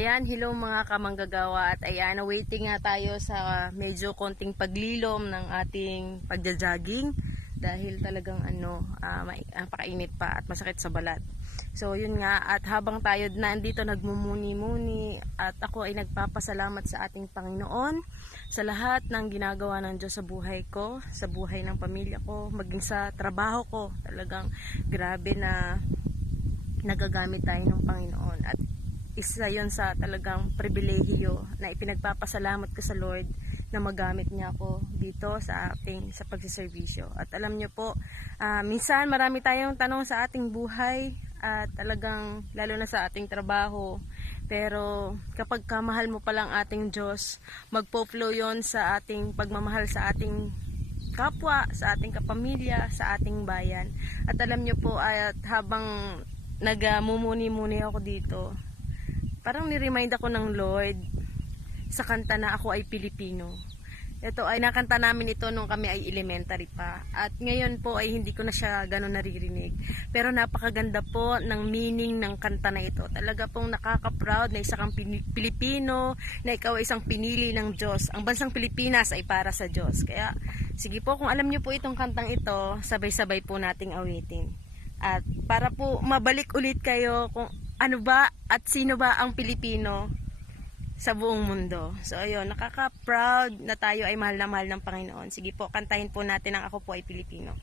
Ayan, hello mga kamanggagawa at ayan, waiting nga tayo sa medyo konting paglilom ng ating pagja-jogging dahil talagang napakainit pa at masakit sa balat. So yun nga, at habang tayo nandito nagmumuni-muni at ako ay nagpapasalamat sa ating Panginoon sa lahat ng ginagawa ng Diyos sa buhay ko, sa buhay ng pamilya ko, maging sa trabaho ko. Talagang grabe na nagagamit tayo ng Panginoon at isa yon sa talagang pribilehiyo na ipinagpapasalamat ko sa Lord na magamit niya ako dito sa pagsiservisyo. At alam niyo po, minsan marami tayong tanong sa ating buhay at talagang lalo na sa ating trabaho. Pero kapag kamahal mo palang ating Diyos, magpo-flow yon sa ating pagmamahal sa ating kapwa, sa ating kapamilya, sa ating bayan. At alam niyo po, at habang nagmumuni-muni ako dito, parang ni-remind ako ng Lord sa kanta na Ako Ay Pilipino. Ito ay nakanta namin ito nung kami ay elementary pa. At ngayon po ay hindi ko na siya gano'n naririnig. Pero napakaganda po ng meaning ng kanta na ito. Talaga pong nakaka-proud na isa kang Pilipino, na ikaw ay isang pinili ng Diyos. Ang bansang Pilipinas ay para sa Diyos. Kaya sige po, kung alam niyo po itong kantang ito, sabay-sabay po nating awitin. At para po mabalik ulit kayo kung ano ba at sino ba ang Pilipino sa buong mundo. So ayun, nakaka-proud na tayo ay mahal na mahal ng Panginoon. Sige po, kantahin po natin ang Ako Po Ay Pilipino.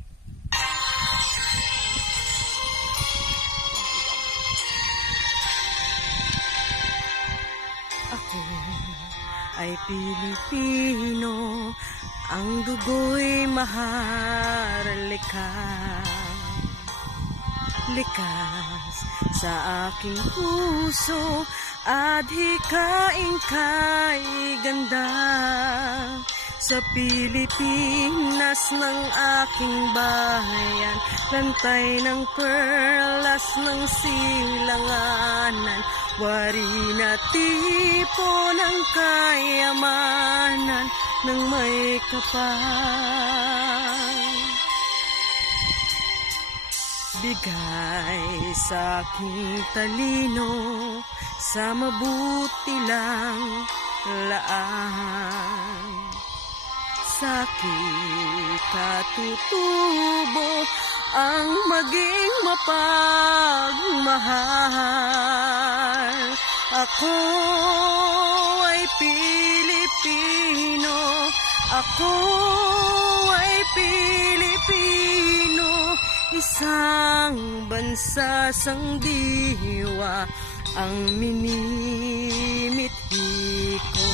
Ako ay Pilipino, ang dugo'y maharlika. Likas sa aking puso at hikaing kay ganda. Sa Pilipinas ng aking bayan, lantay ng perlas ng silanganan, wari na tipo ng kayamanan ng may kapal. Bigay sa aking talino sa mabuti lang laan. Sa'king katutubo ang maging mapagmahal. Ako ay Pilipino, ako ay Pilipino, isang bansa sang diwa ang minimithi ko.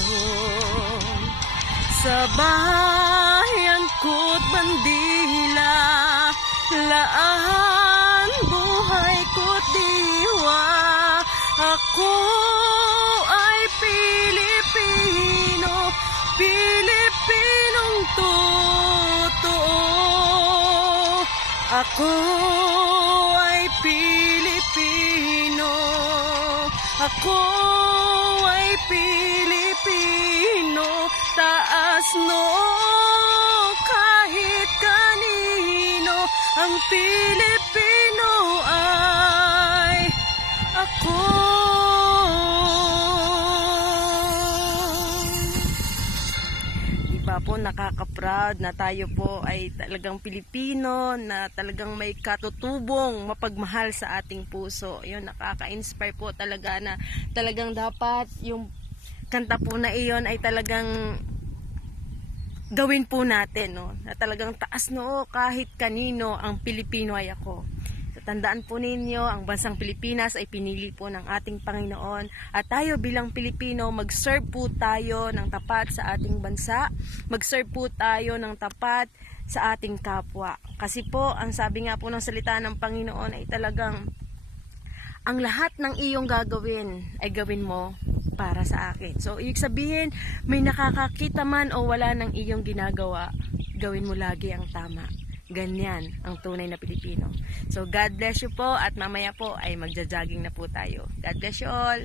Sa bayan ko't bandila, laan buhay ko't diwa. Ako ay Pilipino, Pilipinong totoo. Ako ay Pilipino, ako ay Pilipino, taas noo kahit kanino, ang Pilipino ay ako. Diba po, nakaka-proud na tayo po ay talagang Pilipino, na talagang may katutubong mapagmahal sa ating puso. Yun, nakaka-inspire po talaga na talagang dapat yung kanta po na iyon ay talagang gawin po natin, no? Na talagang taas noo kahit kanino, ang Pilipino ay ako. So, tandaan po ninyo, ang bansang Pilipinas ay pinili po ng ating Panginoon, at tayo bilang Pilipino, mag-serve po tayo ng tapat sa ating bansa, mag-serve po tayo ng tapat sa ating kapwa. Kasi po, ang sabi nga po ng salita ng Panginoon ay talagang ang lahat ng iyong gagawin ay gawin mo para sa akin. So, ibig sabihin, may nakakakita man o wala ng iyong ginagawa, gawin mo lagi ang tama. Ganyan ang tunay na Pilipino. So, God bless you po, at mamaya po ay magja-jogging na po tayo. God bless you all.